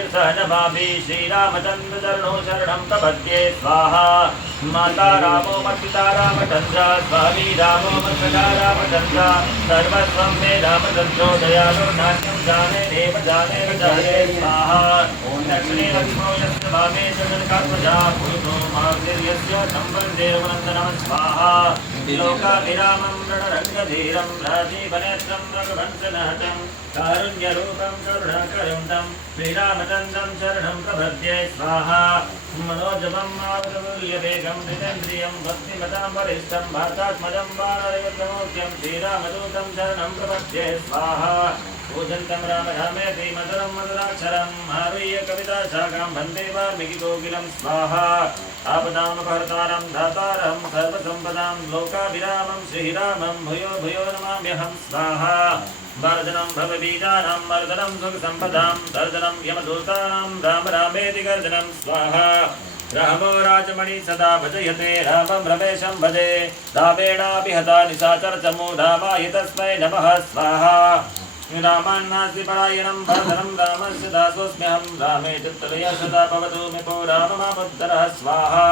शीर्षः नमामि श्रीरामचन्द्रचरणौ शरणं प्रपद्ये स्वाहा माता रामो मत्पिता रामचन्द्र स्वामी रामो मत्सखा रामचन्द्र सर्वस्वं मे रामचन्द्रो दयालो नान्यं जाने देव जाने न जाने स्वाहा दक्षिणे लक्ष्मणो यस्य वामे च जनकात्मजा पुरुषो मार्गस्य सम्बन्धे वन्दनं स्वाहा लोकाभिरामं रणरङ्गधीरं राजीवनेत्रं रघुवंशनहतं कारुण्यरूपं करुणाकरं तं श्रीरामचन्द्रं शरणं प्रपद्ये स्वाहा मनोजवं मारुततुल्यवेगं जितेन्द्रियं भक्तिमतां वरिष्ठं भारतात्मजं वानरयुतमौख्यं श्रीरामदूतं शरणं प्रपद्ये स्वाहा पूजन्तं राम रामेति मधुरं मधुराक्षरम् आरुह्य कविताशाखां वन्दे वाल्मीकिकोकिलं स्वाहा आपदामपहर्तारं धातारं सर्वसम्पदां लोकाभिरामं श्रीरामं भूयो भूयो नमाम्यहं स्वाहा वर्धनं भवबीजानां वर्धनं सुखसम्पदां तर्जनं यमदूतानां राम रामेति गर्जनं स्वाहा रामो राजमणि सदा भजयते रामं रमेशं भजे रामेणापि हता निशाचरचमो रामाय तस्मै नमः स्वाहा रामान्नास्ति परायणं भरतरं रामस्य दासोऽस्म्यहं रामे चित्तदया सदा भवतु मे को राममापद्दरः स्वाहा।